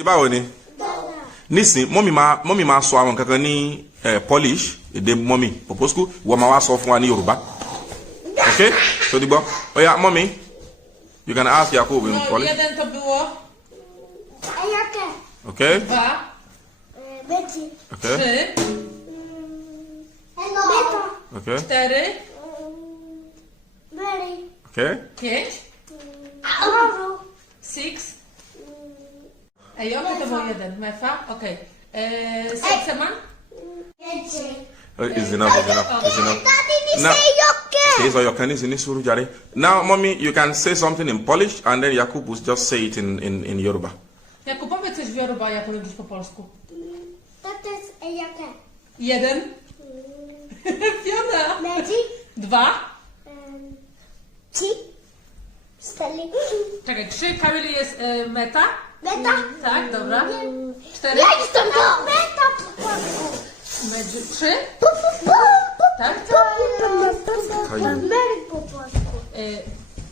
Báwo ni? Nísìn mọ́mì máa sọ àwọn kankan ní Polish èdè mọ́mì Poposku wọ́n máa wá sọ fún wa ní Yorùbá. Okay? So digbo. Oya mọ́mì, you can ask Jakub in Polish. Jeden to było. A jakie? Okay? 2, Będzie. Okay? 3, Beta. Okay? 4, Very. Okay? 5, Moro. 6. Ej, jakie to było 1? Mefa? Okej. Sekseman? Będzie. It's enough, it's enough, it's enough. Daddy, Now, say jakie? okay, so your Kenny is suru jare. Now, mommy, you can say something in Polish and then Jakub will just say it in Yoruba. Jakub, powiedz coś w Yoruba, ja powiem coś po polsku. To jest jakie? 1. Fiona. Będzie. 2. Ci. 4. Czekaj, 3. Kamil jest meta? Beta. Tak, dobra. 4. Ja jestem to. Beta po polsku. 3. Tak? Mary po polsku.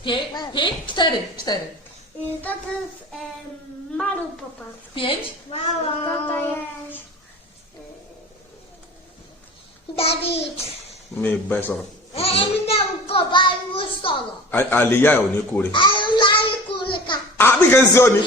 5. 4. To jest Maru po polsku. 5. To jest... Daddy. Mi bẹ́ẹ̀ sọ̀rọ̀. Èmi náà ń kọ́ báyìí sọ̀rọ̀. Àlèyá ẹ̀ ò ní kúre. Àlùláyé kúrò ká. Àbí kẹ́ ń sí ọ ni.